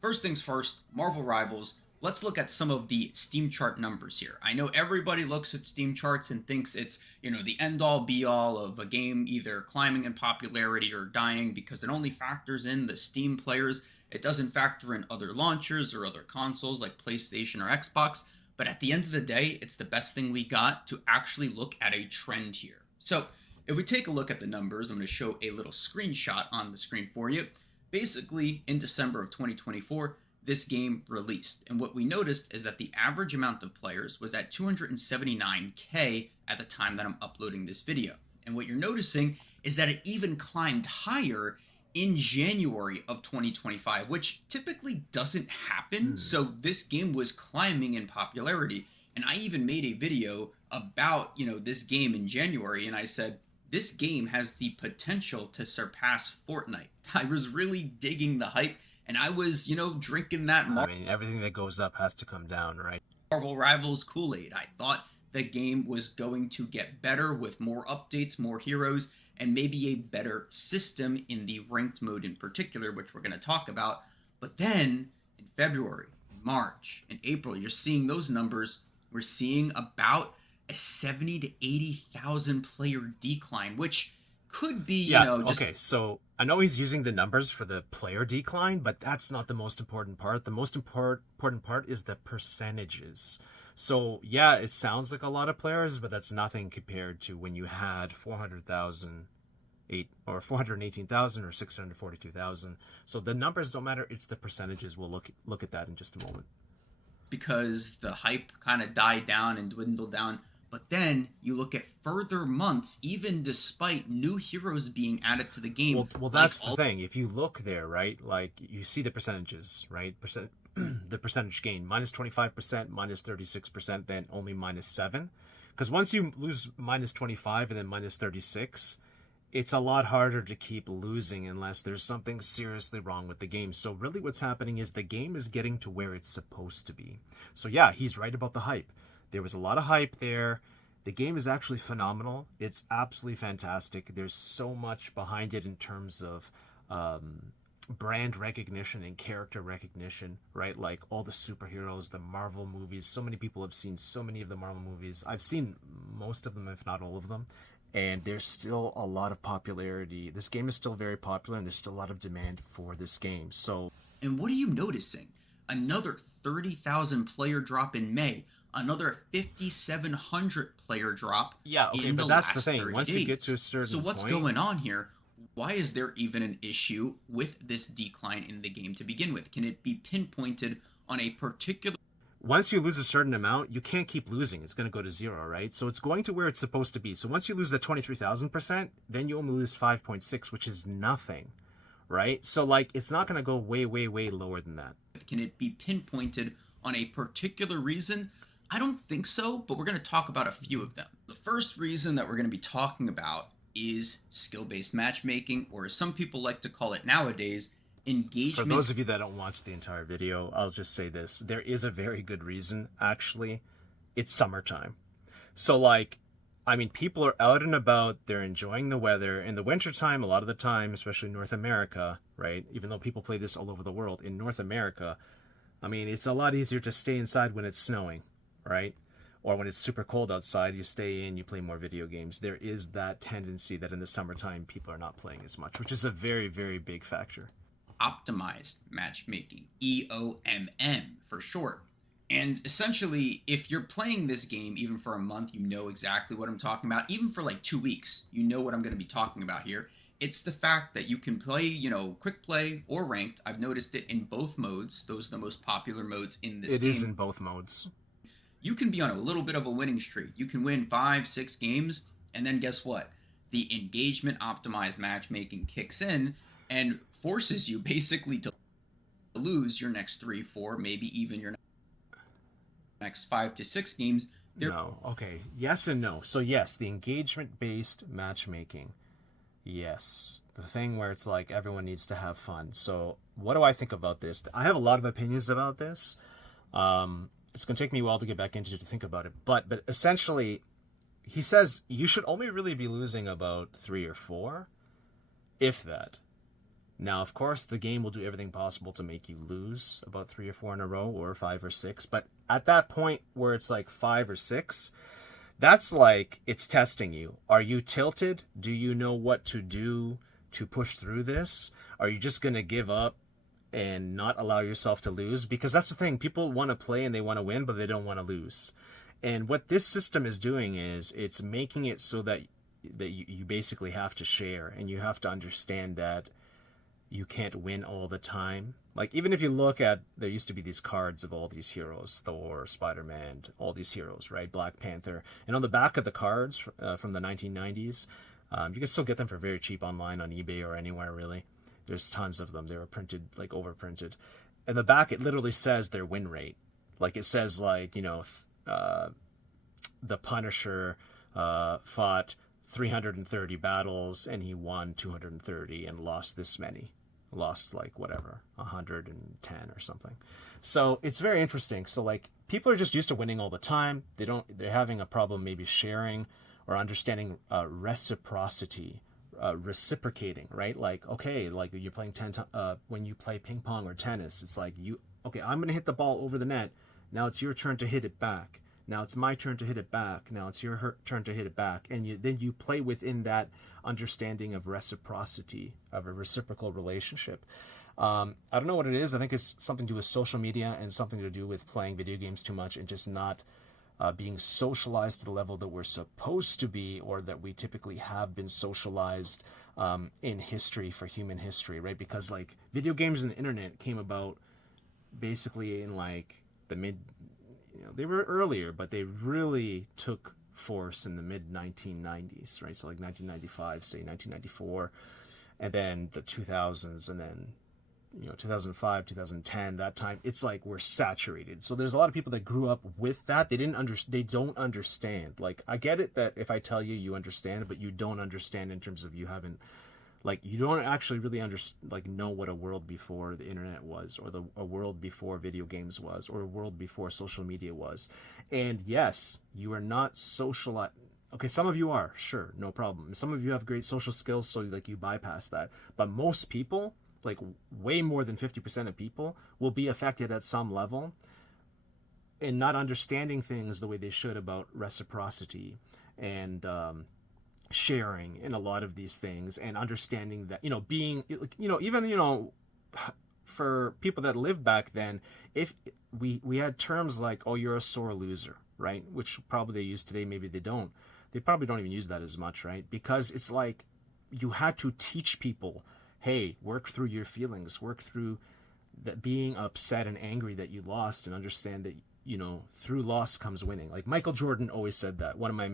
First things first, Marvel Rivals. Let's look at some of the Steam chart numbers here. I know everybody looks at Steam charts and thinks it's, the end all be all of a game either climbing in popularity or dying because it only factors in the Steam players. It doesn't factor in other launchers or other consoles like PlayStation or Xbox. But at the end of the day, it's the best thing we got to actually look at a trend here. So if we take a look at the numbers, I'm going to show a little screenshot on the screen for you. Basically, in December of 2024, this game released. And what we noticed is that the average amount of players was at 279K at the time that I'm uploading this video. And what you're noticing is that it even climbed higher in January of 2025, which typically doesn't happen. So this game was climbing in popularity. And I even made a video about, this game in January. And I said, this game has the potential to surpass Fortnite. I was really digging the hype, and I was, drinking that everything that goes up has to come down, right? Marvel Rivals Kool-Aid. I thought the game was going to get better with more updates, more heroes, and maybe a better system in the ranked mode in particular, which we're going to talk about. But then, in February, March, and April, you're seeing those numbers. We're seeing about a 70 to 80,000 player decline, which could be, Okay, so I know he's using the numbers for the player decline, but that's not the most important part. The most important part is the percentages. So yeah, it sounds like a lot of players, but that's nothing compared to when you had 400,000 or 418,000 or 642,000. So the numbers don't matter, it's the percentages. We'll look at that in just a moment. Because the hype kind of died down and dwindled down. But then you look at further months, even despite new heroes being added to the game. Well, that's the thing. If you look there, right, like you see the percentages, right? The percentage gain, minus 25%, minus 36%, then only minus 7. Because once you lose minus 25 and then minus 36, it's a lot harder to keep losing unless there's something seriously wrong with the game. So really what's happening is the game is getting to where it's supposed to be. So yeah, he's right about the hype. There was a lot of hype there. The game is actually phenomenal. It's absolutely fantastic. There's so much behind it in terms of brand recognition and character recognition, right? Like all the superheroes, the Marvel movies. So many people have seen so many of the Marvel movies. I've seen most of them, if not all of them. And there's still a lot of popularity. This game is still very popular, and there's still a lot of demand for this game. So, and what are you noticing? Another 30,000 player drop in May. Another 5,700 player drop. Yeah, okay, but that's the thing. Once you get to a certain So what's going on here? Why is there even an issue with this decline in the game to begin with? Can it be pinpointed on a particular... Once you lose a certain amount, you can't keep losing. It's going to go to 0, right? So it's going to where it's supposed to be. So once you lose the 23,000%, then you only lose 5.6, which is nothing, right? So like, it's not going to go way, way, way lower than that. Can it be pinpointed on a particular reason? I don't think so, but we're going to talk about a few of them. The first reason that we're going to be talking about is skill-based matchmaking, or as some people like to call it nowadays, engagement. For those of you that don't watch the entire video, I'll just say this. There is a very good reason, actually. It's summertime. So, like, I mean, people are out and about. They're enjoying the weather. In the wintertime, a lot of the time, especially in North America, right? Even though people play this all over the world, in North America, I mean, it's a lot easier to stay inside when it's snowing, right? Or when it's super cold outside, you stay in, you play more video games. There is that tendency that in the summertime, people are not playing as much, which is a very, very big factor. Optimized matchmaking, EOMM for short. And essentially, if you're playing this game even for a month, you know exactly what I'm talking about. Even for like 2 weeks, you know what I'm going to be talking about here. It's the fact that you can play, quick play or ranked. I've noticed it in both modes. Those are the most popular modes in this game. It is in both modes. You can be on a little bit of a winning streak. You can win 5, 6 games, and then guess what? The engagement optimized matchmaking kicks in and forces you basically to lose your next 3, 4, maybe even your next 5 to 6 games. No, okay. Yes and no. So yes, the engagement-based matchmaking. Yes. The thing where it's like everyone needs to have fun. So what do I think about this? I have a lot of opinions about this. It's going to take me a while to get back into it to think about it. But essentially, he says you should only really be losing about 3 or 4, if that. Now, of course, the game will do everything possible to make you lose about 3 or 4 in a row, or 5 or 6. But at that point where it's like 5 or 6, that's like it's testing you. Are you tilted? Do you know what to do to push through this? Are you just going to give up and not allow yourself to lose? Because that's the thing. People want to play and they want to win, but they don't want to lose. And what this system is doing is it's making it so that you basically have to share, and you have to understand that you can't win all the time. Like, even if you look at, there used to be these cards of all these heroes, Thor, Spider-Man, all these heroes, right? Black Panther. And on the back of the cards from the 1990s, you can still get them for very cheap online on eBay or anywhere, really. There's tons of them. They were printed, like overprinted. And the back, it literally says their win rate. Like, it says, like, you know, the Punisher fought 330 battles and he won 230 and lost this many. Lost like whatever, 110 or something. So it's very interesting. So like people are just used to winning all the time. They're having a problem maybe sharing or understanding reciprocity, reciprocating, right? Like, okay, like you're playing when you play ping pong or tennis, it's like okay, I'm going to hit the ball over the net. Now it's your turn to hit it back. Now it's my turn to hit it back. Now it's your turn to hit it back. And then you play within that understanding of reciprocity, of a reciprocal relationship. I don't know what it is. I think it's something to do with social media and something to do with playing video games too much and just not being socialized to the level that we're supposed to be, or that we typically have been socialized in history, for human history, right? Because like video games and the internet came about basically in like the they were earlier, but they really took force in the mid 1990s, right? So like 1995, say 1994, and then the 2000s, and then 2005, 2010. That time, it's like we're saturated. So there's a lot of people that grew up with that. They don't understand. Like, I get it that if I tell you, you understand, but you don't understand in terms of you haven't. Like, you don't actually really know what a world before the internet was, or a world before video games was, or a world before social media was. And yes, you are not socialized. Okay, some of you are, sure, no problem. Some of you have great social skills, so like you bypass that. But most people, like way more than 50% of people, will be affected at some level in not understanding things the way they should about reciprocity and sharing in a lot of these things, and understanding that being even for people that lived back then, if we had terms like, oh, you're a sore loser, right? Which probably they use today, maybe they probably don't even use that as much, right? Because it's like you had to teach people, hey, work through your feelings, work through that, being upset and angry that you lost, and understand that through loss comes winning. Like Michael Jordan always said that. One of my,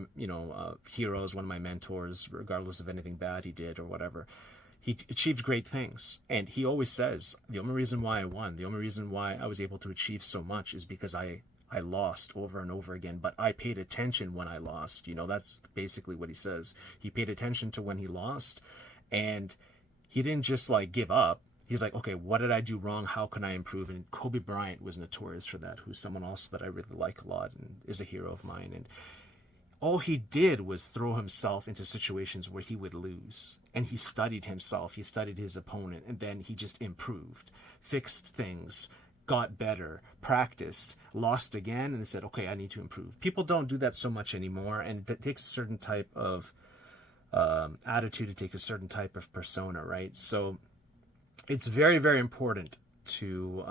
heroes, one of my mentors, regardless of anything bad he did or whatever, he achieved great things. And he always says, the only reason why I won, the only reason why I was able to achieve so much is because I lost over and over again, but I paid attention when I lost. That's basically what he says. He paid attention to when he lost, and he didn't just like give up. He's like, okay, what did I do wrong? How can I improve? And Kobe Bryant was notorious for that, who's someone else that I really like a lot and is a hero of mine. And all he did was throw himself into situations where he would lose. And he studied himself. He studied his opponent. And then he just improved, fixed things, got better, practiced, lost again, and said, okay, I need to improve. People don't do that so much anymore. And it takes a certain type of attitude. It takes a certain type of persona, right? So it's very, very important to,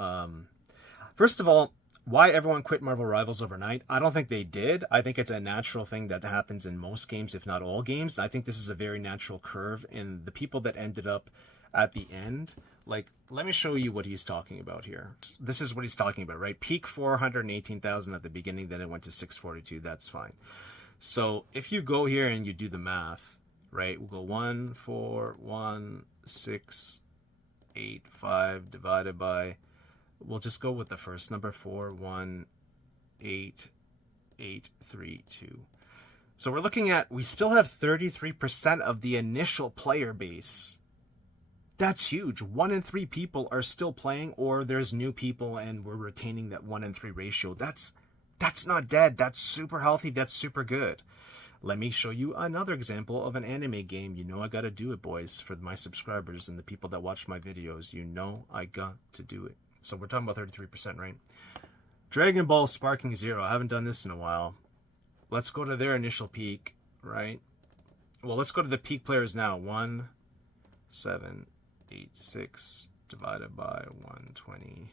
first of all, why everyone quit Marvel Rivals overnight. I don't think they did. I think it's a natural thing that happens in most games, if not all games. I think this is a very natural curve, and the people that ended up at the end, like, let me show you what he's talking about here. This is what he's talking about, right? Peak 418,000 at the beginning, then it went to 642. That's fine. So if you go here and you do the math, right? We'll go 1, 4, 1, 6, 8, 5 divided by, we'll just go with the first number, 4, 1, 8, 8, 3, 2. So we're looking at, we still have 33% of the initial player base. That's huge. 1 in 3 people are still playing, or there's new people and we're retaining that 1 in 3 ratio. That's not dead. That's super healthy. That's super good. Let me show you another example of an anime game. You know I gotta do it, boys, for my subscribers and the people that watch my videos. You know I got to do it. So we're talking about 33%, right? Dragon Ball Sparking Zero. I haven't done this in a while. Let's go to their initial peak, right? Well, let's go to the peak players now. 1786 divided by 120.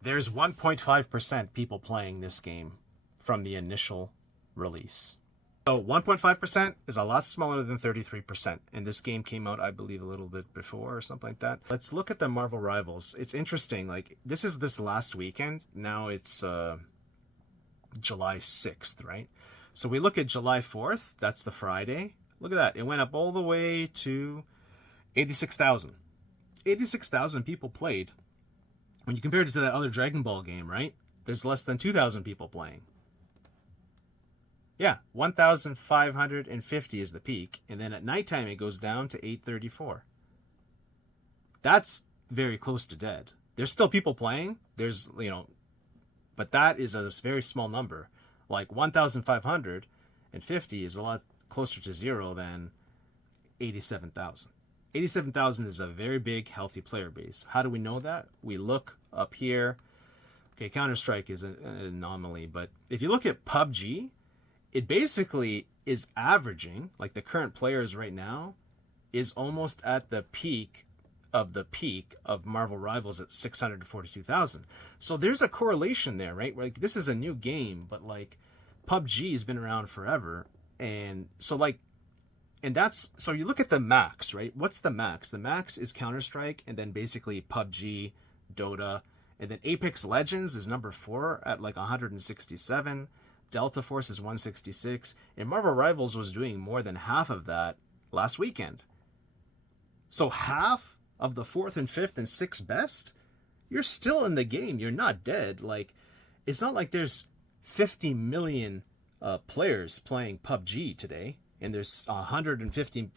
There's 1.5% people playing this game from the initial release. So 1.5% is a lot smaller than 33%. And this game came out, I believe, a little bit before or something like that. Let's look at the Marvel Rivals. It's interesting. Like, this is this last weekend. Now it's July 6th, right? So we look at July 4th. That's the Friday. Look at that. It went up all the way to 86,000. 86,000 people played. When you compare it to that other Dragon Ball game, right? There's less than 2,000 people playing. Yeah, 1,550 is the peak, and then at nighttime it goes down to 834. That's very close to dead. There's still people playing. There's, but that is a very small number. Like 1,550 is a lot closer to zero than 87,000. 87,000 is a very big, healthy player base. How do we know that? We look up here. Okay, Counter-Strike is an anomaly, but if you look at PUBG, it basically is averaging, like the current players right now, is almost at the peak of Marvel Rivals at 642,000. So there's a correlation there, right? Like, this is a new game, but like PUBG has been around forever. And so so you look at the max, right? What's the max? The max is Counter-Strike, and then basically PUBG, Dota, and then Apex Legends is number 4 at like 167. Delta Force is 166, and Marvel Rivals was doing more than half of that last weekend. So half of the 4th and 5th and 6th best, you're still in the game. You're not dead. Like, it's not like there's 50 million players playing PUBG today, and there's 150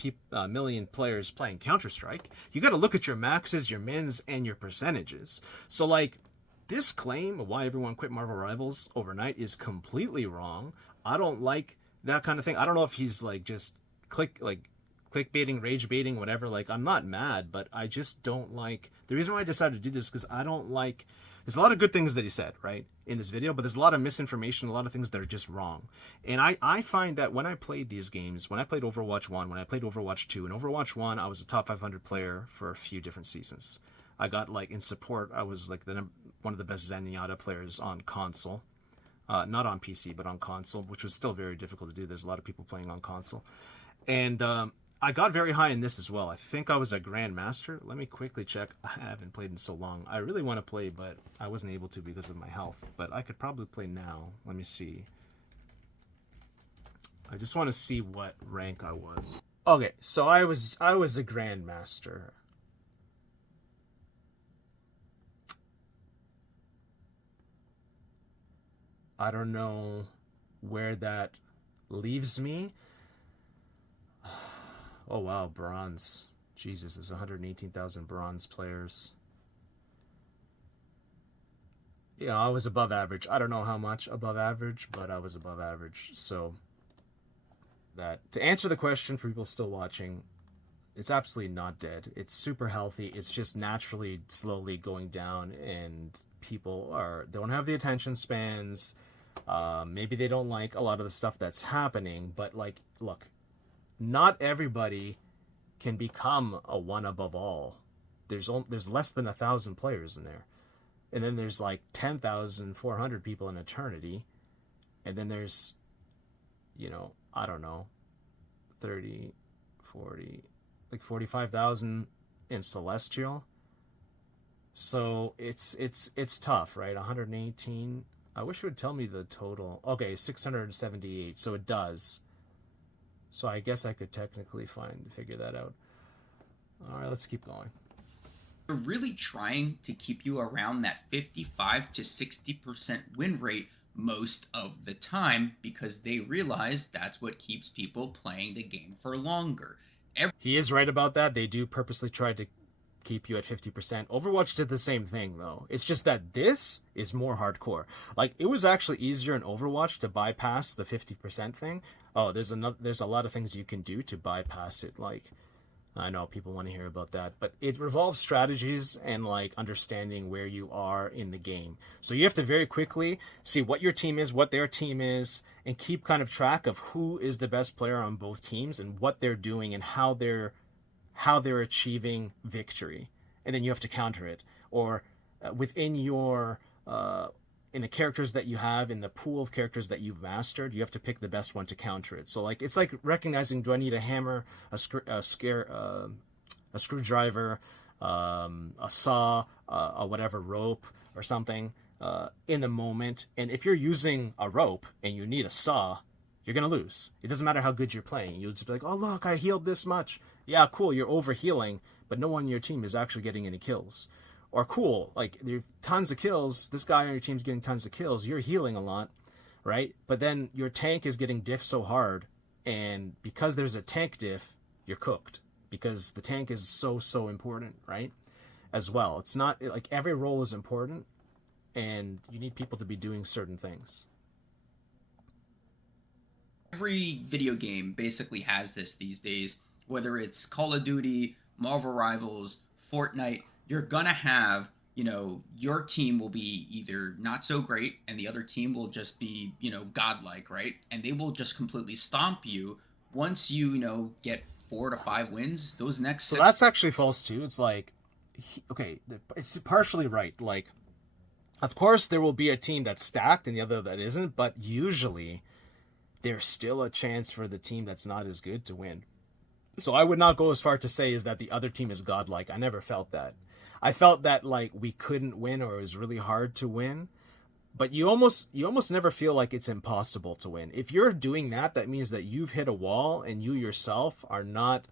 million players playing Counter-Strike. You got to look at your maxes, your mins, and your percentages. So, like, this claim of why everyone quit Marvel Rivals overnight is completely wrong. I don't like that kind of thing. I don't know if he's like just clickbaiting, rage baiting, whatever. Like, I'm not mad, but I just don't like. The reason why I decided to do this because I don't like. There's a lot of good things that he said, right, in this video, but there's a lot of misinformation, a lot of things that are just wrong. And I find that when I played these games, when I played Overwatch 1, when I played Overwatch 2, in Overwatch 1, I was a top 500 player for a few different seasons. I got, like, in support, I was, like, one of the best Zenyatta players on console. Not on PC, but on console, which was still very difficult to do. There's a lot of people playing on console. And I got very high in this as well. I think I was a Grandmaster. Let me quickly check. I haven't played in so long. I really want to play, but I wasn't able to because of my health. But I could probably play now. Let me see. I just want to see what rank I was. Okay, so I was a Grandmaster. I don't know where that leaves me. Oh, wow, bronze. Jesus, there's 118,000 bronze players. I was above average. I don't know how much above average, but I was above average. So, to answer the question for people still watching, it's absolutely not dead. It's super healthy. It's just naturally slowly going down, and people don't have the attention spans. Maybe they don't like a lot of the stuff that's happening, but like, look, not everybody can become a one above all. There's less than 1,000 players in there, and then there's like 10,400 people in Eternity, and then there's, I don't know, 30, 40, like 45,000 in Celestial. So it's tough, right? 118. I wish it would tell me the total. Okay, 678. So it does. So I guess I could technically figure that out. All right, let's keep going. They're really trying to keep you around that 55 to 60% win rate most of the time because they realize that's what keeps people playing the game for longer. He is right about that. They do purposely try to keep you at 50%. Overwatch did the same thing though. It's just that this is more hardcore. Like it was actually easier in Overwatch to bypass the 50% thing. Oh, there's a lot of things you can do to bypass it. Like I know people want to hear about that, but it revolves strategies and like understanding where you are in the game. So you have to very quickly see what your team is, what their team is, and keep kind of track of who is the best player on both teams and what they're doing and how they're achieving victory. And then you have to counter it. Or within your in the characters that you have, in the pool of characters that you've mastered, you have to pick the best one to counter it. So like it's like recognizing, do I need a hammer, a screwdriver, a saw, a whatever rope or something in the moment. And if you're using a rope and you need a saw, you're gonna lose. It doesn't matter how good you're playing. You'll just be like, oh look, I healed this much. Yeah, cool, you're over healing, but no one on your team is actually getting any kills. Or cool, like there's tons of kills. This guy on your team's getting tons of kills. You're healing a lot, right? But then your tank is getting diff so hard, and because there's a tank diff, you're cooked. Because the tank is so important, right? As well. It's not like every role is important, and you need people to be doing certain things. Every video game basically has this these days, whether it's Call of Duty, Marvel Rivals, Fortnite. You're gonna have, your team will be either not so great and the other team will just be, godlike, right? And they will just completely stomp you once get 4 to 5 wins. Those next So six. that's actually false too. It's like, okay, it's partially right. Like, of course there will be a team that's stacked and the other that isn't, but usually there's still a chance for the team that's not as good to win. So I would not go as far to say is that the other team is godlike. I never felt that. I felt that like we couldn't win or it was really hard to win, but you almost never feel like it's impossible to win. If you're doing that, that means that you've hit a wall and you yourself are not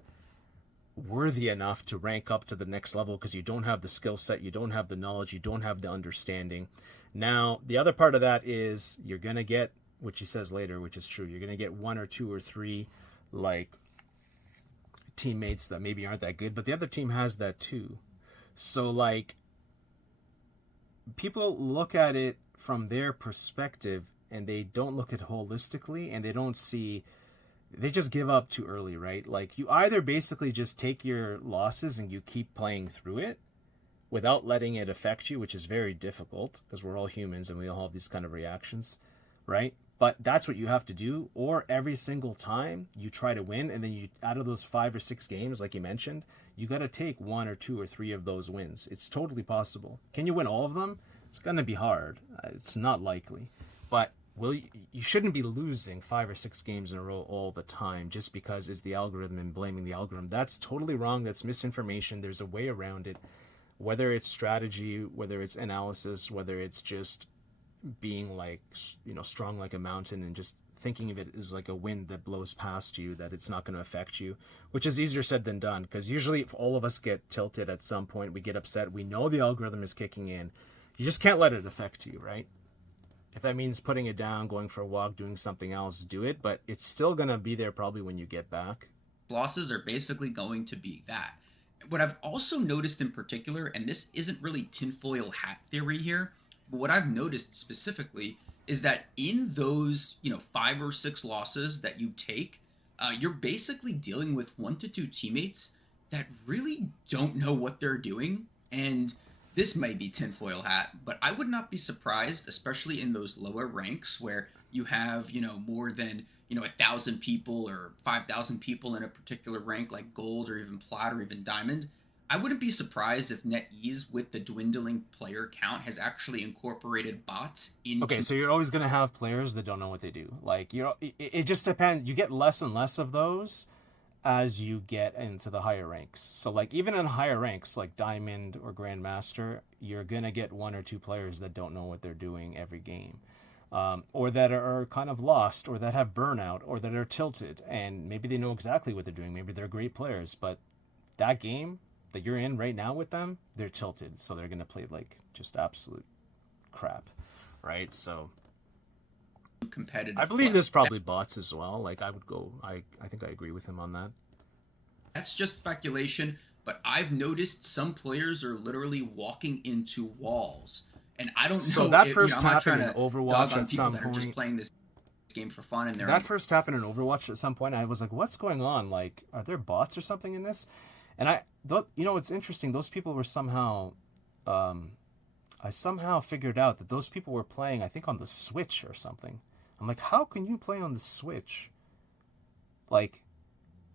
worthy enough to rank up to the next level because you don't have the skill set, you don't have the knowledge, you don't have the understanding. Now, the other part of that is you're going to get, which he says later, which is true, you're going to get 1 or 2 or 3 like teammates that maybe aren't that good, but the other team has that too. So like people look at it from their perspective and they don't look at it holistically, and they just give up too early, right? Like you either basically just take your losses and you keep playing through it without letting it affect you, which is very difficult because we're all humans and we all have these kind of reactions, right? But that's what you have to do. Or every single time you try to win, and then you, out of those 5 or 6 games, like you mentioned, you got to take 1 or 2 or 3 of those wins. It's totally possible. Can you win all of them? It's going to be hard. It's not likely. But you shouldn't be losing 5 or 6 games in a row all the time just because it's the algorithm and blaming the algorithm. That's totally wrong. That's misinformation. There's a way around it. Whether it's strategy, whether it's analysis, whether it's just being like, strong like a mountain and just thinking of it as like a wind that blows past you, that it's not going to affect you, which is easier said than done, because usually if all of us get tilted at some point, we get upset, we know the algorithm is kicking in, you just can't let it affect you, right? If that means putting it down, going for a walk, doing something else, do it, but it's still going to be there probably when you get back. Losses are basically going to be that. What I've also noticed in particular, and this isn't really tinfoil hat theory here, but what I've noticed specifically is that in those, 5 or 6 losses that you take, you're basically dealing with 1 to 2 teammates that really don't know what they're doing. And this might be tinfoil hat, but I would not be surprised, especially in those lower ranks where you have, more than, 1,000 people or 5,000 people in a particular rank like gold or even plat or even diamond. I wouldn't be surprised if NetEase, with the dwindling player count, has actually incorporated bots into... Okay, so you're always going to have players that don't know what they do. Like, it just depends. You get less and less of those as you get into the higher ranks. So, like, even in higher ranks, like Diamond or Grandmaster, you're going to get 1 or 2 players that don't know what they're doing every game. Or that are kind of lost, or that have burnout, or that are tilted. And maybe they know exactly what they're doing. Maybe they're great players, but that game that you're in right now with them, they're tilted, so they're gonna play like just absolute crap, right? So competitive. I believe there's probably bots as well. Like I think I agree with him on that. That's just speculation, but I've noticed some players are literally walking into walls. And I don't So know that if, first I'm not happened trying in to dog Overwatch on at people some that are just point. playing this game for fun and they're That first happened in Overwatch at some point. I was like, what's going on? Like, are there bots or something in this? And it's interesting. Those people were somehow, um, I somehow figured out that those people were playing, I think, on the Switch or something. I'm like, how can you play on the Switch? Like,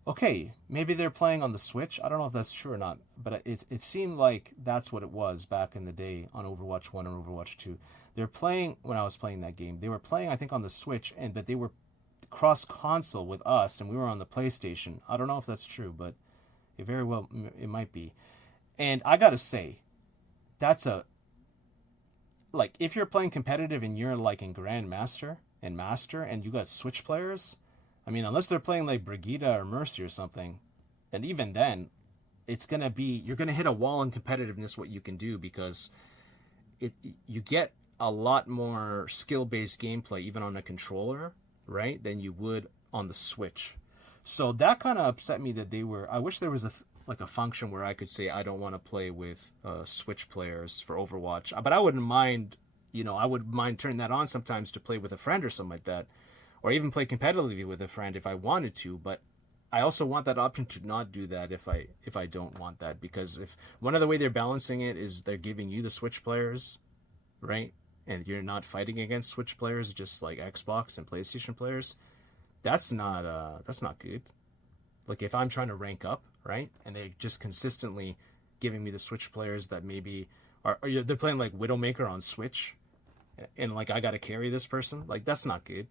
okay, maybe they're playing on the Switch. I don't know if that's true or not, but it seemed like that's what it was back in the day on Overwatch 1 and Overwatch 2. They're playing, when I was playing that game, they were playing, I think, on the Switch, but they were cross console with us, and we were on the PlayStation. I don't know if that's true, but it very well it might be. And I gotta say, that's a like if you're playing competitive and you're like in Grandmaster and Master, and you got Switch players. I mean, unless they're playing like Brigida or Mercy or something, and even then, you're gonna hit a wall in competitiveness what you can do, because it you get a lot more skill based gameplay even on a controller, right, than you would on the Switch. So that kind of upset me that they were. I wish there was like a function where I could say I don't want to play with Switch players for Overwatch, but I wouldn't mind. I would mind turning that on sometimes to play with a friend or something like that, or even play competitively with a friend if I wanted to. But I also want that option to not do that if I don't want that, because if one of the way they're balancing it is they're giving you the Switch players, right, and you're not fighting against Switch players just like Xbox and PlayStation players. That's not good. Like if I'm trying to rank up, right, and they're just consistently giving me the Switch players that maybe they're playing like Widowmaker on Switch, and like I got to carry this person, like that's not good.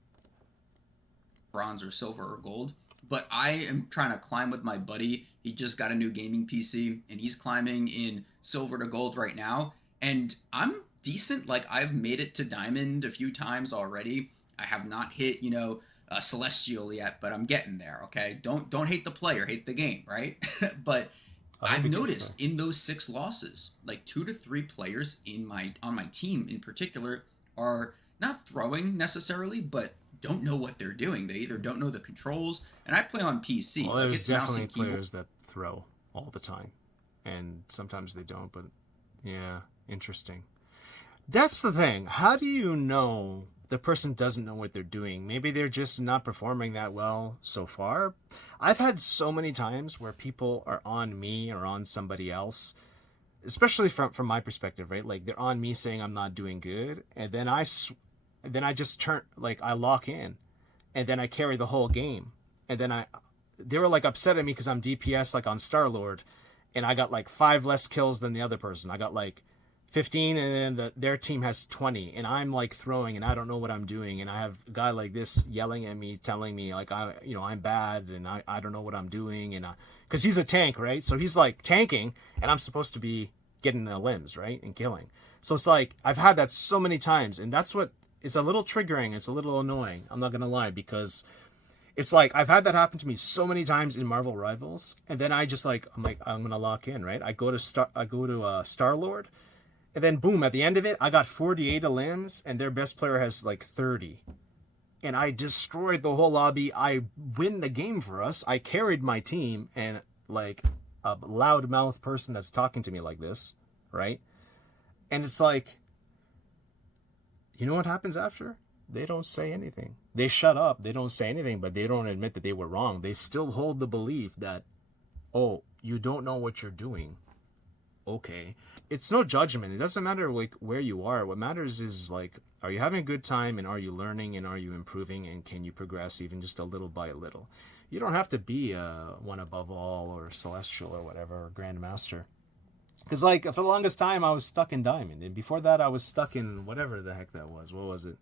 bronze or silver or gold. But I am trying to climb with my buddy. He just got a new gaming PC and he's climbing in silver to gold right now. And I'm decent. Like I've made it to diamond a few times already. I have not hit, celestial yet, but I'm getting there. Okay, don't hate the player, hate the game, right? But I hope I've it gets there. noticed in those six losses, like two to three players on my team in particular are not throwing necessarily, but don't know what they're doing. They either don't know the controls, and I play on PC, Well, like there's it's mouse definitely and keyboard. players that throw all the time, and sometimes they don't. But yeah, interesting. That's the thing. How do you know the person doesn't know what they're doing? Maybe they're just not performing that well so far. I've had so many times where people are on me or on somebody else, especially from my perspective, right? Like they're on me saying I'm not doing good, and then I just turn, like I lock in, and then I carry the whole game, and then they were like upset at me because I'm DPS like on Star Lord, and I got like 5 less kills than the other person. I got like 15, and then their team has 20, and I'm like throwing, and I don't know what I'm doing, and I have a guy like this yelling at me, telling me like I'm bad, and I don't know what I'm doing, and because he's a tank, right? So he's like tanking, and I'm supposed to be getting the limbs, right, and killing. So it's like I've had that so many times, and that's what is a little triggering. It's a little annoying. I'm not gonna lie, because it's like I've had that happen to me so many times in Marvel Rivals, and then I'm gonna lock in, right? I go to Star Lord, and then boom, at the end of it, I got 48 limbs, and their best player has like 30, and I destroyed the whole lobby. I win the game for us. I carried my team, and like a loudmouth person that's talking to me like this, right? And it's like, you know what happens after? They don't say anything. They shut up. They don't say anything, but they don't admit that they were wrong. They still hold the belief that, oh, you don't know what you're doing. Okay. It's no judgment. It doesn't matter like where you are. What matters is like, are you having a good time, and are you learning, and are you improving, and can you progress even just a little by little? You don't have to be one above all or celestial or whatever, or grandmaster. Because like for the longest time I was stuck in diamond, and before that I was stuck in whatever the heck that was. What was it?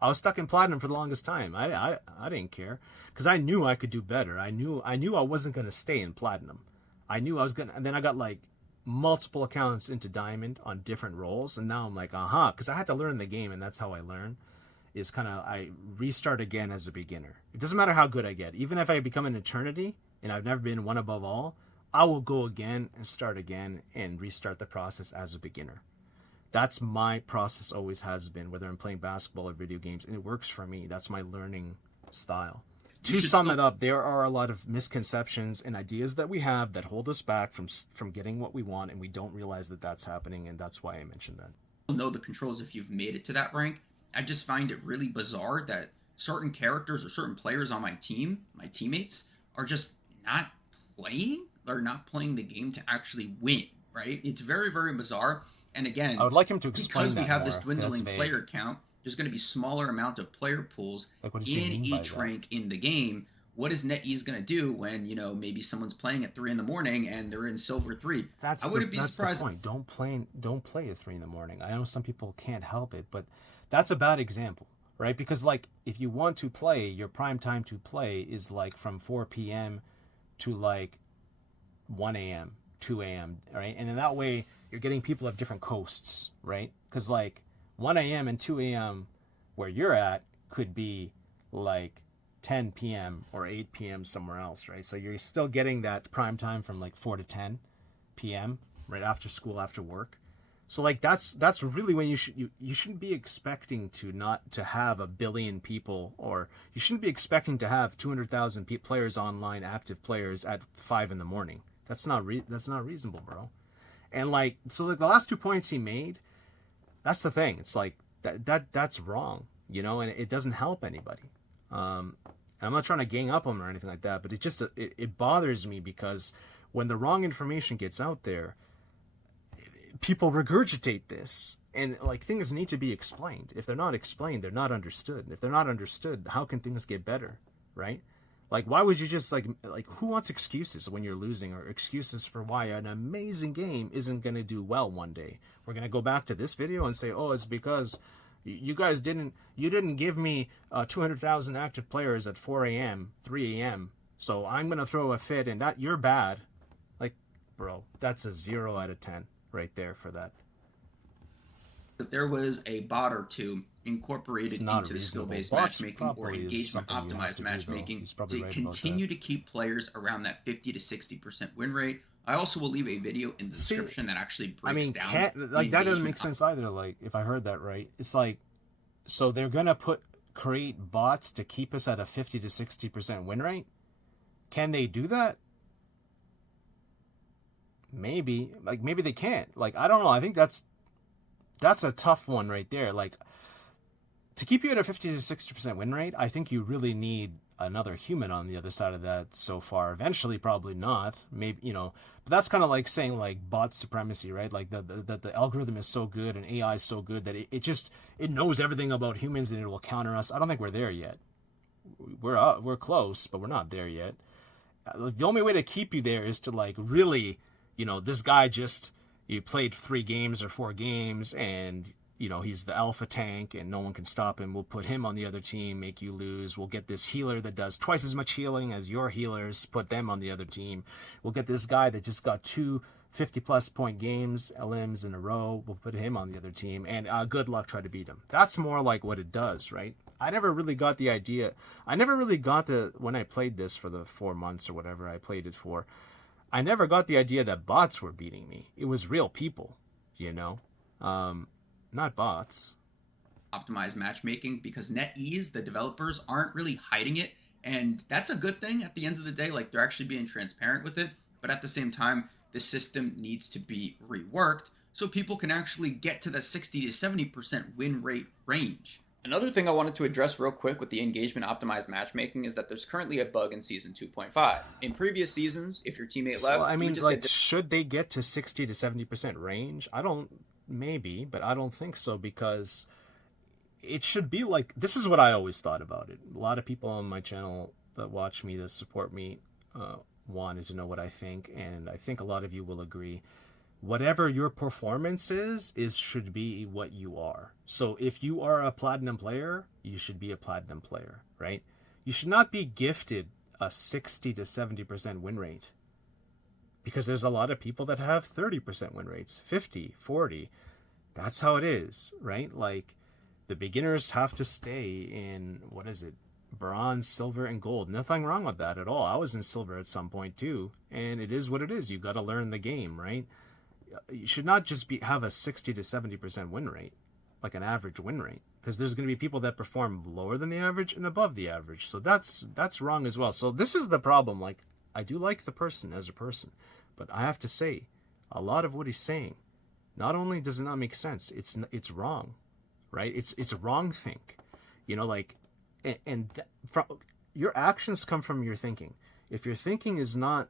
I was stuck in platinum for the longest time. I didn't care, because I knew I could do better. I knew I wasn't gonna stay in platinum. I knew I was gonna, and then I got like multiple accounts into diamond on different roles, and now I'm like, because I had to learn the game, and that's how I learn. Is kind of I restart again as a beginner. It doesn't matter how good I get, even if I become an eternity and I've never been one above all. I will go again and start again and restart the process as a beginner. That's my process, always has been, whether I'm playing basketball or video games, and it works for me. That's my learning style. You To should sum still it up, there are a lot of misconceptions and ideas that we have that hold us back from getting what we want, and we don't realize that that's happening, and that's why I mentioned that. know the controls if you've made it to that rank. I just find it really bizarre that certain characters or certain players on my team, my teammates, are just not playing or not playing the game to actually win, right? It's very, very bizarre. And I again, would like him to because explain we that have this more. That's dwindling vague. player count, there's going to be smaller amount of player pools Like, what does he in mean by each that? rank in the game. What is NetEase going to do when, maybe someone's playing at 3 in the morning and they're in silver 3? I wouldn't be That's the surprised. point. Don't play at 3 in the morning. I know some people can't help it, but that's a bad example, right? Because like if you want to play, your prime time to play is like from 4 p.m. to like 1 a.m., 2 a.m., right? And in that way, you're getting people of different coasts, right? Because like 1 a.m. and 2 a.m. where you're at could be like 10 p.m. or 8 p.m. somewhere else, right? So you're still getting that prime time from like 4 to 10 p.m. right after school, after work. So like that's really when you shouldn't be expecting to have a billion people, or you shouldn't be expecting to have 200,000 players online, active players at 5 in the morning. That's not reasonable, bro. And like, so like the last 2 points he made, that's the thing. It's like that's wrong, and it doesn't help anybody. And I'm not trying to gang up on him or anything like that, but it bothers me because when the wrong information gets out there, people regurgitate this, and like things need to be explained. If they're not explained, they're not understood. And if they're not understood, how can things get better, right? Like, why would you just like who wants excuses when you're losing, or excuses for why an amazing game isn't going to do well one day? We're going to go back to this video and say, oh, it's because you guys didn't give me 200,000 active players at 4 a.m., 3 a.m., so I'm going to throw a fit, and that you're bad. Like, bro, that's a 0 out of 10 right there for that. If there was a bot or two incorporated into the skill-based matchmaking or engagement optimized matchmaking to continue to keep players around that 50 to 60% win rate. I also will leave a video in the description that actually breaks down. Like, that doesn't make sense either. Like, if I heard that right, it's like, so they're gonna create bots to keep us at a 50 to 60% win rate. Can they do that? Maybe. Like, maybe they can't. Like, I don't know. I think that's a tough one right there. Like, to keep you at a 50 to 60% win rate, I think you really need another human on the other side of that so far. Eventually, probably not. Maybe, but that's kind of like saying like bot supremacy, right? Like the algorithm is so good and AI is so good that it knows everything about humans and it will counter us. I don't think we're there yet. We're close, but we're not there yet. The only way to keep you there is to like really, this guy you played 3 games or 4 games, and he's the alpha tank and no one can stop him. We'll put him on the other team, make you lose. We'll get this healer that does twice as much healing as your healers, put them on the other team. We'll get this guy that just got 2 50-plus point games, LMs in a row. We'll put him on the other team, and good luck try to beat him. That's more like what it does, right? I never really got the idea. When I played this for the 4 months or whatever I played it for, I never got the idea that bots were beating me. It was real people, not bots. Optimized matchmaking, because NetEase, the developers, aren't really hiding it, and that's a good thing at the end of the day. Like, they're actually being transparent with it, but at the same time, the system needs to be reworked so people can actually get to the 60 to 70% win rate range. Another thing I wanted to address real quick with the engagement optimized matchmaking is that there's currently a bug in season 2.5. In previous seasons, if your teammate left, should they get to 60 to 70% range? Maybe, but I don't think so, because it should be like, this is what I always thought about it. A lot of people on my channel that watch me, that support me, wanted to know what I think, and I think a lot of you will agree. Whatever your performance should be what you are. So if you are a platinum player, you should be a platinum player, right? You should not be gifted a 60 to 70% win rate, because there's a lot of people that have 30% win rates, 50, 40. That's how it is, right? Like, the beginners have to stay in, bronze, silver, and gold. Nothing wrong with that at all. I was in silver at some point too, and it is what it is. You got to learn the game, right? You should not just have a 60 to 70% win rate, like an average win rate. because there's going to be people that perform lower than the average and above the average. So that's wrong as well. So this is the problem. Like, I do like the person as a person, but I have to say, a lot of what he's saying, not only does it not make sense, it's wrong, right? It's a wrong think, like, from your actions come from your thinking. If your thinking is a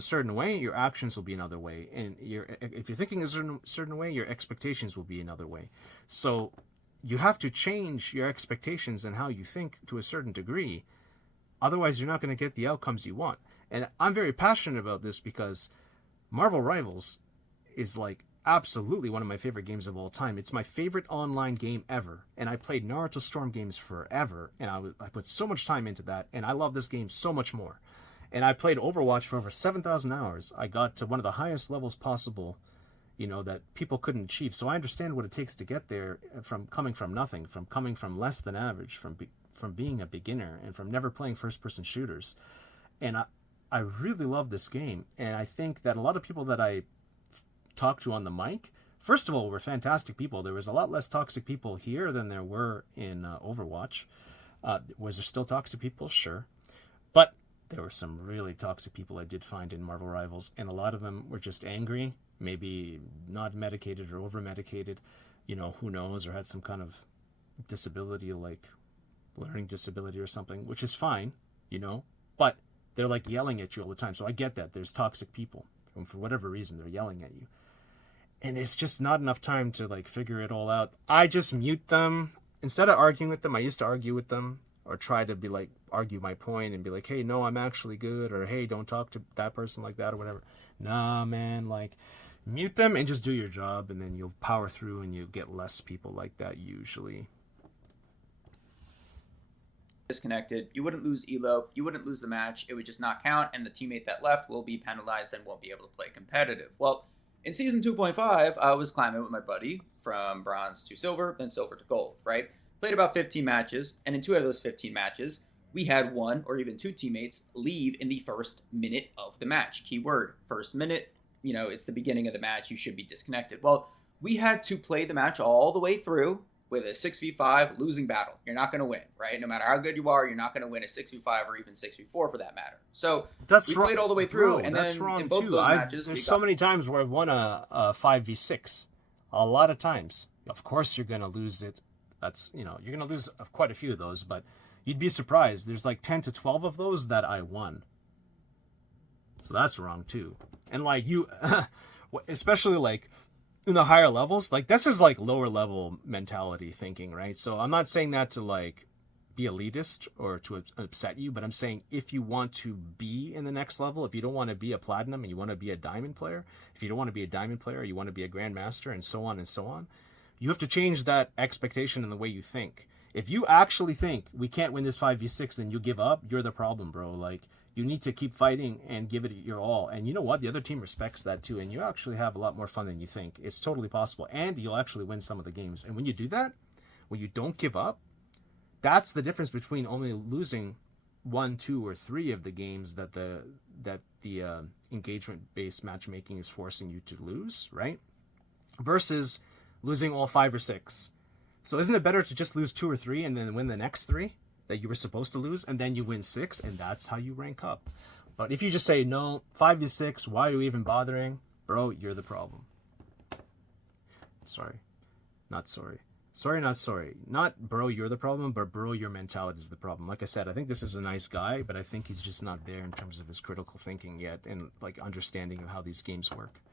certain way, your actions will be another way, and if your thinking is a certain way, your expectations will be another way. So you have to change your expectations and how you think to a certain degree. Otherwise, you're not going to get the outcomes you want. And I'm very passionate about this because Marvel Rivals is like absolutely one of my favorite games of all time. It's my favorite online game ever. And I played Naruto Storm games forever. And I put so much time into that. And I love this game so much more. And I played Overwatch for over 7,000 hours. I got to one of the highest levels possible, that people couldn't achieve. So I understand what it takes to get there, from coming from nothing, from coming from less than average, from being a beginner, and from never playing first-person shooters. And I really love this game. And I think that a lot of people that I talked to on the mic, first of all, were fantastic people. There was a lot less toxic people here than there were in Overwatch. Was there still toxic people? Sure. But there were some really toxic people I did find in Marvel Rivals, and a lot of them were just angry, maybe not medicated or over-medicated, who knows, or had some kind of disability, like learning disability or something, which is fine, but they're like yelling at you all the time. So I get that. There's toxic people, and for whatever reason, they're yelling at you. And it's just not enough time to like figure it all out. I just mute them. Instead of arguing with them, I used to argue with them, or try to be like, argue my point and be like, hey, no, I'm actually good, or hey, don't talk to that person like that, or whatever. Nah, man, like, mute them and just do your job, and then you'll power through and you'll get less people like that usually. Disconnected, you wouldn't lose elo, you wouldn't lose the match, it would just not count, and the teammate that left will be penalized and won't be able to play competitive. Well, in season 2.5, I was climbing with my buddy from bronze to silver, then silver to gold, right? Played about 15 matches, and in 2 out of those 15 matches, we had 1 or even 2 teammates leave in the first minute of the match. Keyword, first minute, it's the beginning of the match, you should be disconnected. Well, we had to play the match all the way through with a 6v5 losing battle. You're not going to win, right? No matter how good you are, you're not going to win a 6v5 or even 6v4 for that matter. So we played all the way through, and then in both those matches, there's so many times where I've won a 5v6. A lot of times. Of course, you're going to lose it. That's, you're going to lose quite a few of those, but you'd be surprised. There's like 10 to 12 of those that I won. So that's wrong too. And like especially like in the higher levels, like this is like lower level mentality thinking, right? So I'm not saying that to like be elitist or to upset you, but I'm saying if you want to be in the next level, if you don't want to be a platinum and you want to be a diamond player, if you don't want to be a diamond player, you want to be a grandmaster, and so on and so on, you have to change that expectation in the way you think. If you actually think we can't win this 5v6, then you give up, you're the problem, bro. Like, you need to keep fighting and give it your all. And you know what? The other team respects that too. And you actually have a lot more fun than you think. It's totally possible. And you'll actually win some of the games. And when you do that, when you don't give up, that's the difference between only losing 1, 2, or 3 of the games that the engagement-based matchmaking is forcing you to lose, right? Versus losing all 5 or 6. So isn't it better to just lose 2 or 3 and then win the next 3 that you were supposed to lose, and then you win 6, and that's how you rank up? But if you just say, no, 5v6, why are we even bothering? Bro, you're the problem. Sorry. Not sorry. Sorry, not sorry. Not, bro, you're the problem, but bro, your mentality is the problem. Like I said, I think this is a nice guy, but I think he's just not there in terms of his critical thinking yet and like understanding of how these games work.